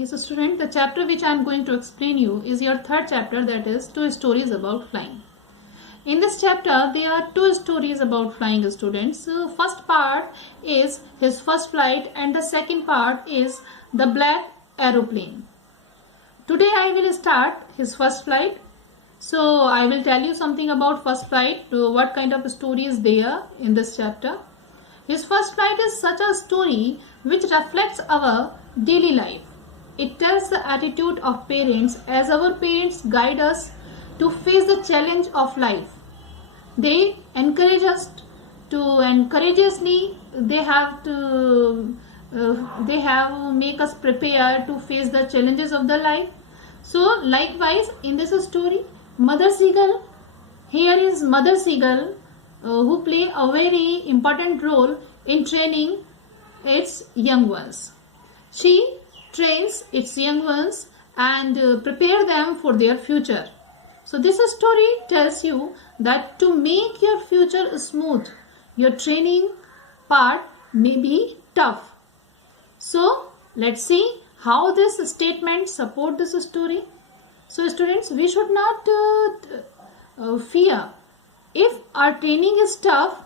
Yes, student, the chapter which I am going to explain you is your third chapter, that is two stories about flying. In this chapter, there are two stories about flying, students. First part is his first flight and the second part is the black aeroplane. Today I will start his first flight. So I will tell you something about first flight, what kind of story is there in this chapter. His first flight is such a story which reflects our daily life. It tells the attitude of parents as our parents guide us to face the challenge of life. They encourage us to, and courageously they have make us prepare to face the challenges of the life. So likewise in this story, Mother Seagull, here is Mother Seagull who play a very important role in training its young ones. She trains its young ones and prepare them for their future. So this story tells you that to make your future smooth, your training part may be tough. So let's see how this statement support this story. So students, we should not fear. If our training is tough,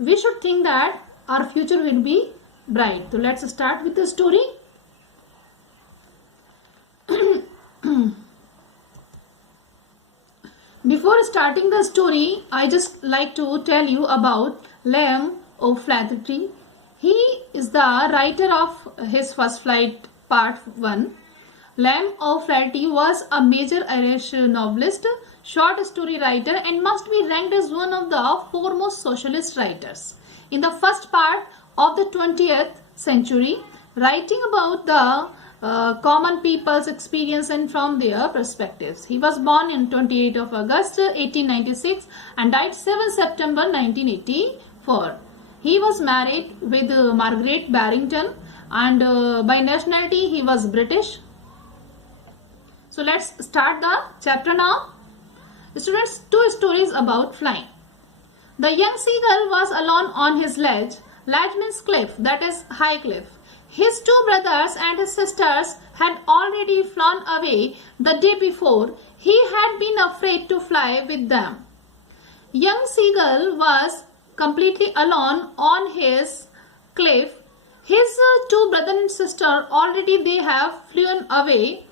we should think that our future will be bright. So let's start with the story. Before starting the story, I just like to tell you about Liam O'Flaherty. He is the writer of his first flight part 1. Liam O'Flaherty was a major Irish novelist, short story writer, and must be ranked as one of the foremost socialist writers in the first part of the 20th century, writing about the common people's experience and from their perspectives. He was born on 28th of August 1896 and died 7 September 1984. He was married with Margaret Barrington and by nationality he was British. So let's start the chapter now. Students, two stories about flying. The young seagull was alone on his ledge. Ledge means cliff, that is high cliff. His two brothers and his sisters had already flown away the day before. He had been afraid to fly with them. Young seagull was completely alone on his cliff. His two brother and sister already they have flown away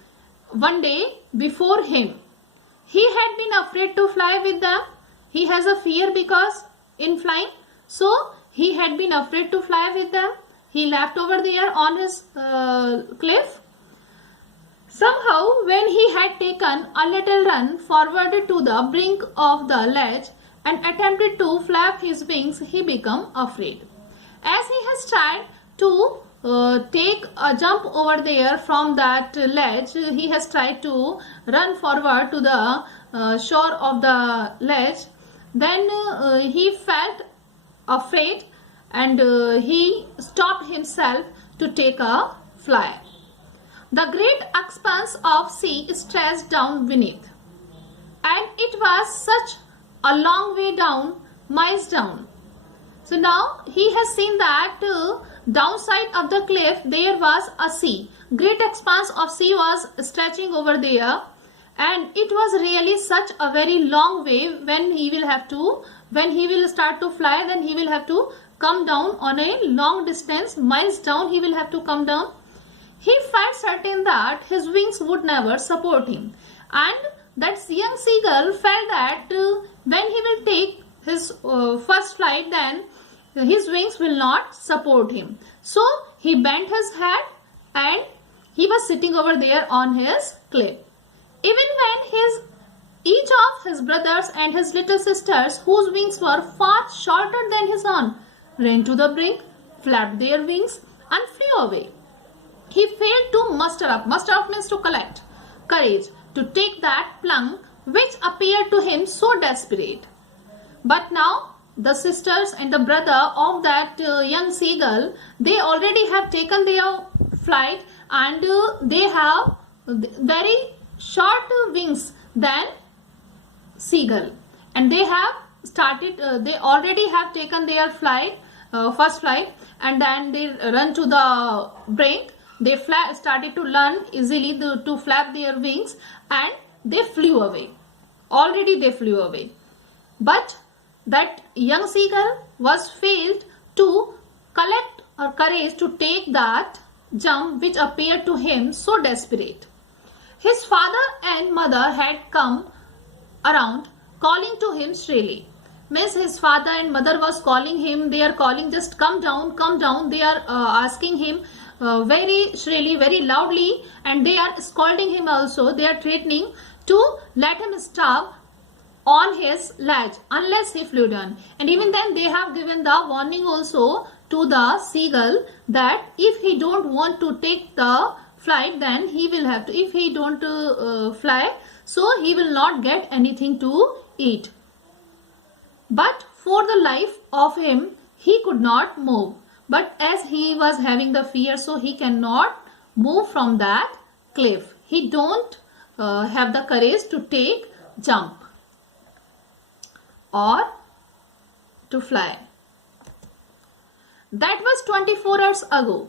one day before him. He had been afraid to fly with them. He has a fear because in flying. So he had been afraid to fly with them. He left over there on his cliff. Somehow, when he had taken a little run forward to the brink of the ledge and attempted to flap his wings, he became afraid. As he has tried to take a jump over there from that ledge, he has tried to run forward to the shore of the ledge. Then he felt afraid and he stopped himself to take a fly. The great expanse of sea stretched down beneath, and it was such a long way down, miles down. So now he has seen that downside of the cliff there was a sea. Great expanse of sea was stretching over there, and it was really such a very long way. When he will start to fly, then he will have to come down on a long distance, miles down he will have to come down. He felt certain that his wings would never support him, and that young seagull felt that when he will take his first flight, then his wings will not support him. So he bent his head and he was sitting over there on his cliff. Even when each of his brothers and his little sisters, whose wings were far shorter than his own, ran to the brink, flapped their wings and flew away. He failed to muster up means to collect courage to take that plunge which appeared to him so desperate. But now the sisters and the brother of that young seagull, they already have taken their flight and they have very short wings than seagull, and they have started they already have taken their flight, first flight, and then they run to the brink. They started to learn easily to flap their wings, and they flew away. Already they flew away. But that young seagull was failed to collect courage to take that jump which appeared to him so desperate. His father and mother had come around calling to him shrilly. Means his father and mother was calling him, they are calling, just come down, come down. They are asking him very shrilly, very loudly, and they are scolding him also. They are threatening to let him stop on his ledge unless he flew down. And even then they have given the warning also to the seagull that if he don't want to take the flight, then he will have to, if he don't fly, so he will not get anything to eat. But for the life of him, he could not move. But as he was having the fear, so he cannot move from that cliff. He don't have the courage to take jump or to fly. That was 24 hours ago.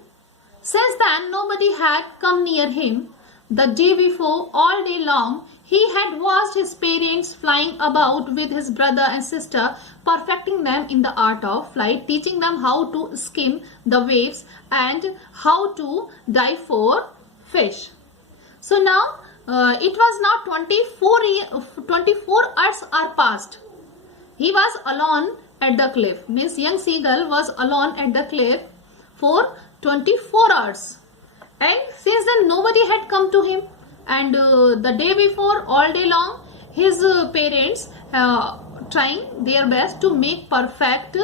Since then, nobody had come near him. The day before, all day long, he had watched his parents flying about with his brother and sister, perfecting them in the art of flight, teaching them how to skim the waves and how to dive for fish. So now, it was now 24 hours are passed. He was alone at the cliff. Means young seagull was alone at the cliff for 24 hours. And since then nobody had come to him. And the day before, all day long, his parents trying their best to make perfect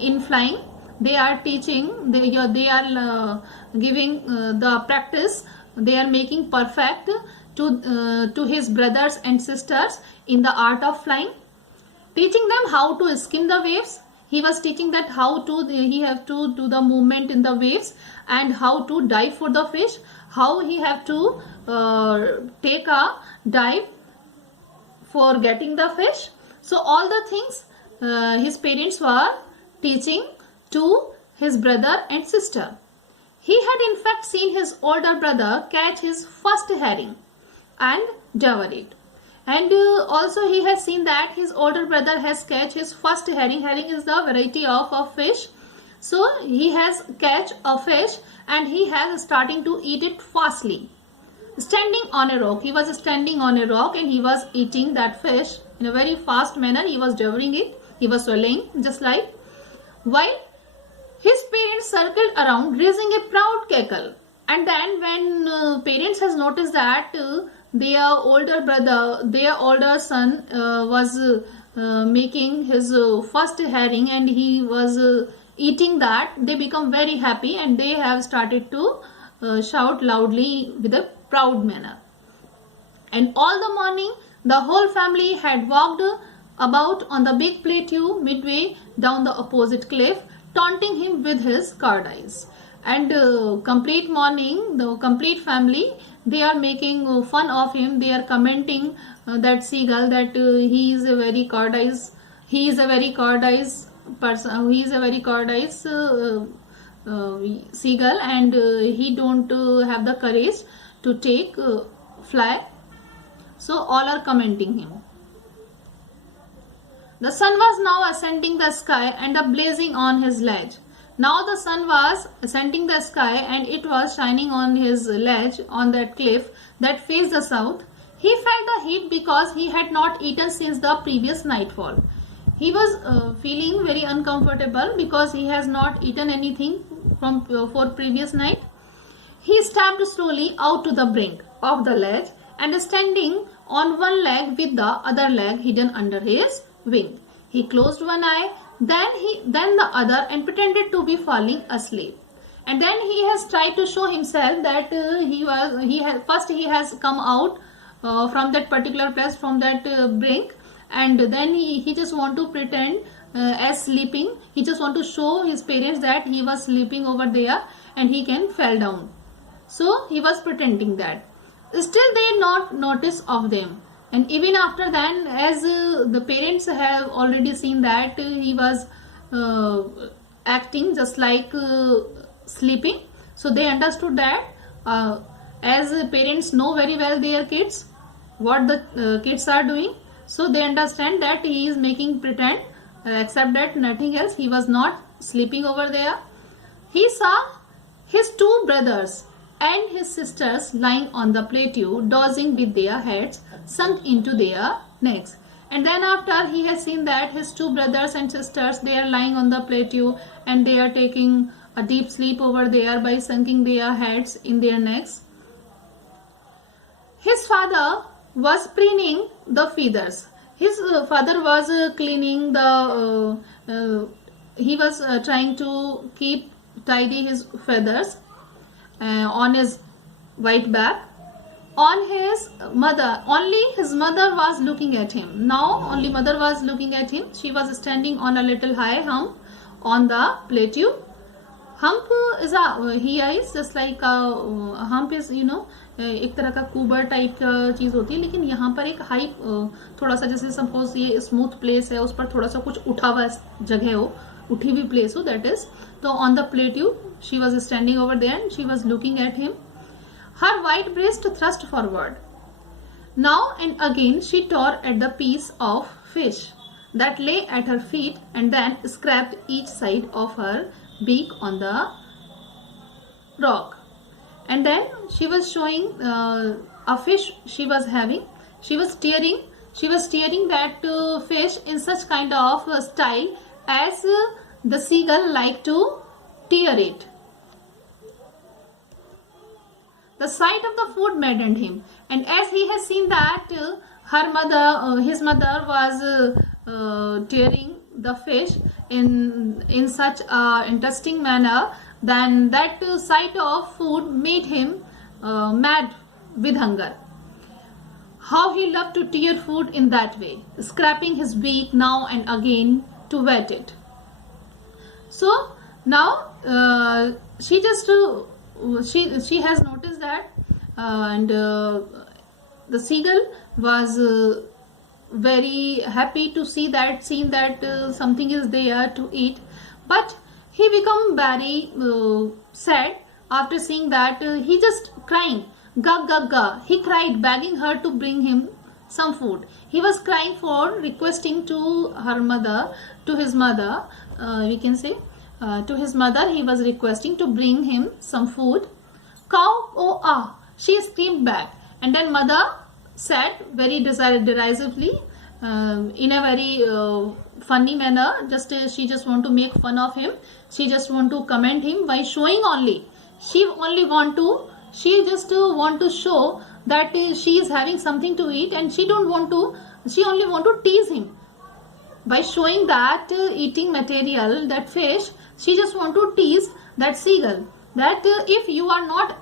in flying. They are teaching, they are giving the practice. They are making perfect to his brothers and sisters in the art of flying. Teaching them how to skim the waves. He was teaching that how to, he have to do the movement in the waves and how to dive for the fish. How he have to take a dive for getting the fish. So all the things his parents were teaching to his brother and sister. He had in fact seen his older brother catch his first herring and devour it. And also he has seen that his older brother has catch his first herring. Herring is the variety of a fish. So he has catch a fish and he has starting to eat it fastly. Standing on a rock. He was standing on a rock and he was eating that fish in a very fast manner. He was devouring it. He was swallowing just like. While his parents circled around raising a proud cackle. And then when parents has noticed that their older brother, their older son was making his first herring and he was eating that, they become very happy and they have started to shout loudly with a proud manner. And all the morning, the whole family had walked about on the big plateau midway down the opposite cliff, taunting him with his card eyes. And complete morning, the complete family, they are making fun of him. They are commenting that seagull that he is a very card eyes. He is a very card eyes person. He is a very card eyes seagull, and he don't have the courage to take fly. So all are commenting him. The sun was now ascending the sky and blazing on his ledge. Now the sun was ascending the sky and it was shining on his ledge on that cliff that faced the south. He felt the heat because he had not eaten since the previous nightfall. He was feeling very uncomfortable because he has not eaten anything from for previous night. He stepped slowly out to the brink of the ledge and standing on one leg with the other leg hidden under his wing. He closed one eye, then the other, and pretended to be falling asleep. And then he has tried to show himself that he has come out from that particular place, from that brink, and then he just want to pretend as sleeping. He just want to show his parents that he was sleeping over there and he can fall down. So he was pretending that. Still they not notice of them. And even after that, as the parents have already seen that he was acting just like sleeping, So they understood that as parents know very well their kids, what the kids are doing, so they understand that he is making pretend, except that nothing else. He was not sleeping over there. He saw his two brothers and his sisters lying on the plateau, dozing with their heads sunk into their necks. And then after he has seen that his two brothers and sisters, they are lying on the plateau and they are taking a deep sleep over there by sunking their heads in their necks. His father was preening the feathers. His father was cleaning the, he was trying to keep tidy his feathers on his white back. On his mother, only his mother was looking at him. Now only mother was looking at him. She was standing on a little high hump on the plateau. Hump is a, here is just like a hump is, you know, एक तरह का Cooper type का चीज होती है, लेकिन यहाँ पर एक हाई थोड़ा सा, जैसे सपोज ये स्मूथ प्लेस है, उस पर थोड़ा सा कुछ उठा हुआ जगह हो, उठी हुई प्लेस हो, दैट इज. तो on the plateau she was standing over there and she was looking at him. Her white breast thrust forward. Now and again she tore at the piece of fish that lay at her feet and then scraped each side of her beak on the rock. And then she was showing a fish she was having. She was tearing that fish in such kind of style as the seagull like to tear it. The sight of the food maddened him, and as he has seen that his mother was tearing the fish in such a interesting manner, then that sight of food made him mad with hunger. How he loved to tear food in that way, scraping his beak now and again to wet it. So now she just she has noticed that and the seagull was very happy to see that something is there to eat, but he become very sad after seeing that. He just crying, ga ga ga, he cried, begging her to bring him some food. He was crying for, requesting to her mother, to his mother, we can say to his mother, he was requesting to bring him some food. Cow, oh ah, she screamed back, and then mother said very derisively, in a very funny manner, just she just want to make fun of him, she just want to comment him by showing only, she just want to show that she is having something to eat, and she only want to tease him by showing that eating material, that fish. She just want to tease that seagull that if you are not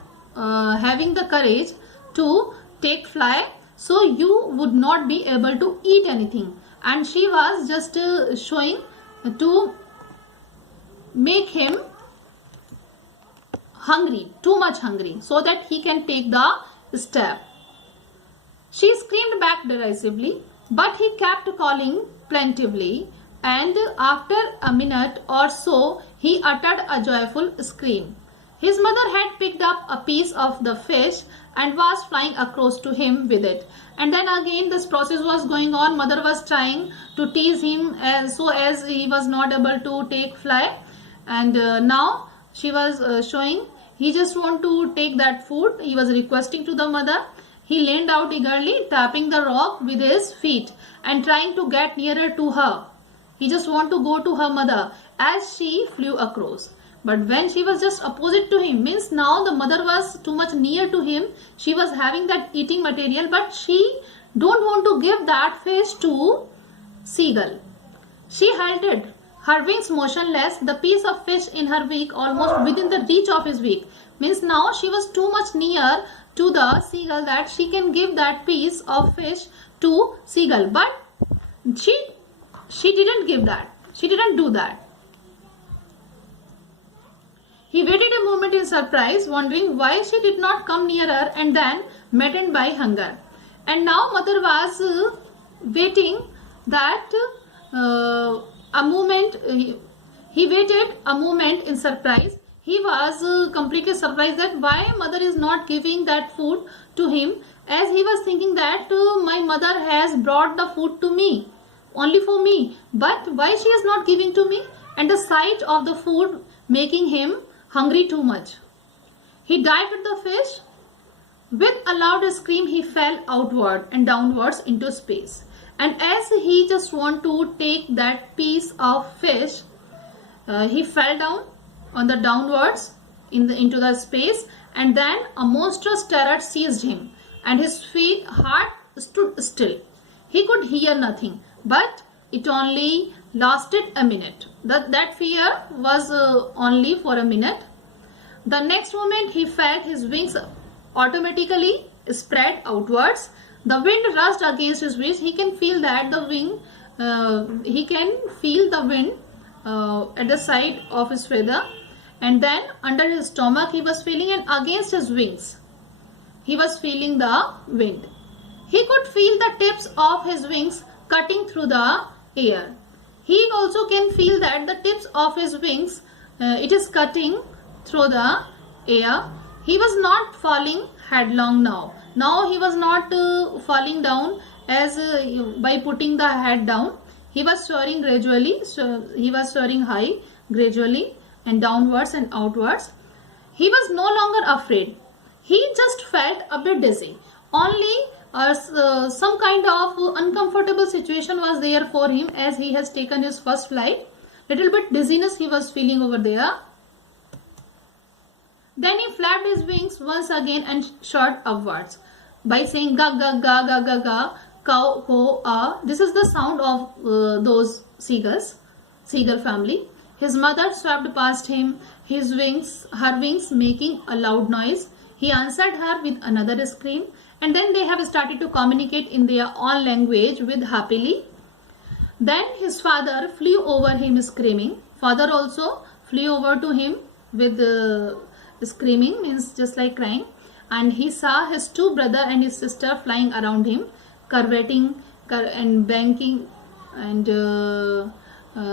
having the courage to take fly, so you would not be able to eat anything. And she was just showing to make him hungry, too much hungry, so that he can take the step. She screamed back derisively, but he kept calling plaintively, and after a minute or so he uttered a joyful scream. His mother had picked up a piece of the fish and was flying across to him with it. And then again this process was going on. Mother was trying to tease him as he was not able to take fly, and now she was showing he just want to take that food. He was requesting to the mother. He leaned out eagerly, tapping the rock with his feet and trying to get nearer to her. He just want to go to her mother as she flew across. But when she was just opposite to him, means now the mother was too much near to him, she was having that eating material, but she don't want to give that fish to seagull. She held it, her wings motionless, the piece of fish in her beak almost within the reach of his beak. Means now she was too much near to the seagull that she can give that piece of fish to seagull, but she didn't give that. She didn't do that. He waited a moment in surprise, wondering why she did not come nearer, and then maddened by hunger. And now mother was waiting that a moment. He waited a moment in surprise. he was completely surprised that why mother is not giving that food to him, as he was thinking that my mother has brought the food to me, only for me, but why she is not giving to me? And the sight of the food making him hungry too much. He dived at the fish. With a loud scream, he fell outward and downwards into space. And as he just want to take that piece of fish, he fell down on the downwards into the space, and then a monstrous terror seized him, and his heart stood still. He could hear nothing, but it only lasted a minute. That fear was only for a minute. The next moment he felt his wings automatically spread outwards. The wind rushed against his wings. He can feel that the wind, at the side of his feather, and then under his stomach he was feeling, and against his wings he was feeling the wind. He could feel the tips of his wings cutting through the air. He also can feel that the tips of his wings, it is cutting through the air. He was not falling headlong now. Now he was not falling down as by putting the head down. He was soaring gradually. So he was soaring high gradually and downwards and outwards. He was no longer afraid. He just felt a bit dizzy. Only some kind of uncomfortable situation was there for him as he has taken his first flight. Little bit dizziness he was feeling over there. Then he flapped his wings once again and shot upwards by saying ga ga ga ga ga ga, cow ho a. This is the sound of those seagull family. His mother swept past him, her wings making a loud noise. He answered her with another scream, and then they have started to communicate in their own language with happily. Then his father flew over him screaming. Father also flew over to him with screaming, means just like crying. And he saw his two brother and his sister flying around him, curveting and banking and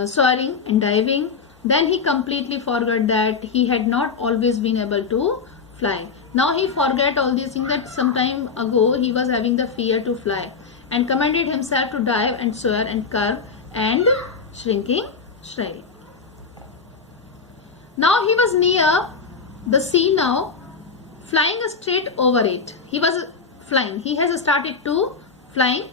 soaring and diving. Then he completely forgot that he had not always been able to fly. Now he forgot all these things, that some time ago he was having the fear to fly, and commanded himself to dive and soar and curve and shrinking. Now he was near the sea now, flying straight over it. He was flying. He has started to flying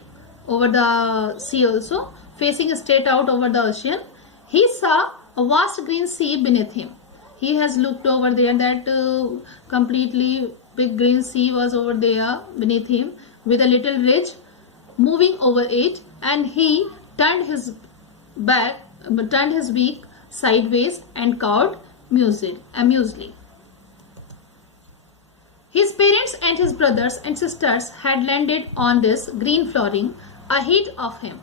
over the sea also, facing straight out over the ocean. He saw a vast green sea beneath him. He has looked over there, that completely big green sea was over there beneath him, with a little ridge moving over it, and he turned his beak sideways and cawed amusedly. His parents and his brothers and sisters had landed on this green flooring ahead of him.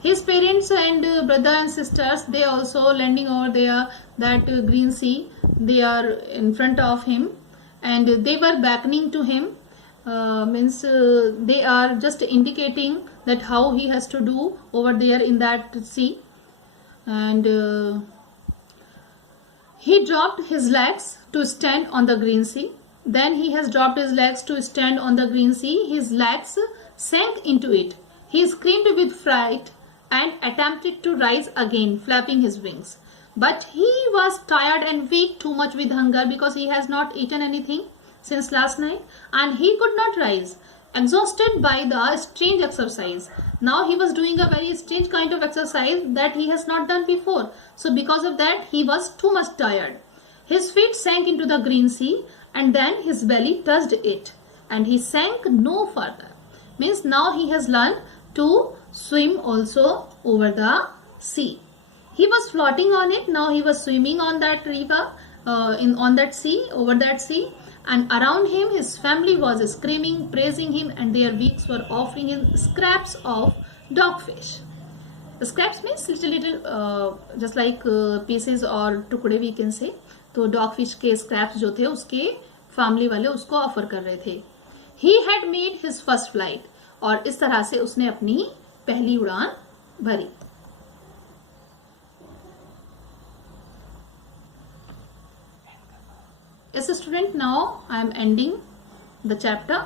His parents and brother and sisters, they also landing over there, that green sea. They are in front of him, and they were beckoning to him. They are just indicating that how he has to do over there in that sea. And he dropped his legs to stand on the green sea. Then he has dropped his legs to stand on the green sea. His legs sank into it. He screamed with fright and attempted to rise again, flapping his wings. But he was tired and weak too much with hunger, because he has not eaten anything since last night, and he could not rise, exhausted by the strange exercise. Now he was doing a very strange kind of exercise that he has not done before. So because of that, he was too much tired. His feet sank into the green sea, and then his belly touched it, and he sank no further. Means now he has learned to swim also over the sea. He was floating on it. Now he was swimming on that river, on that sea, over that sea, and around him his family was screaming, praising him, and their beaks were offering him scraps of dogfish. The scraps means little just like pieces or टुकड़े we can say. तो dogfish के scraps जो थे उसके family वाले उसको offer कर रहे थे. He had made his first flight, और इस तरह से उसने अपनी पहली उड़ान भरी. Yes, student, now I am ending the chapter.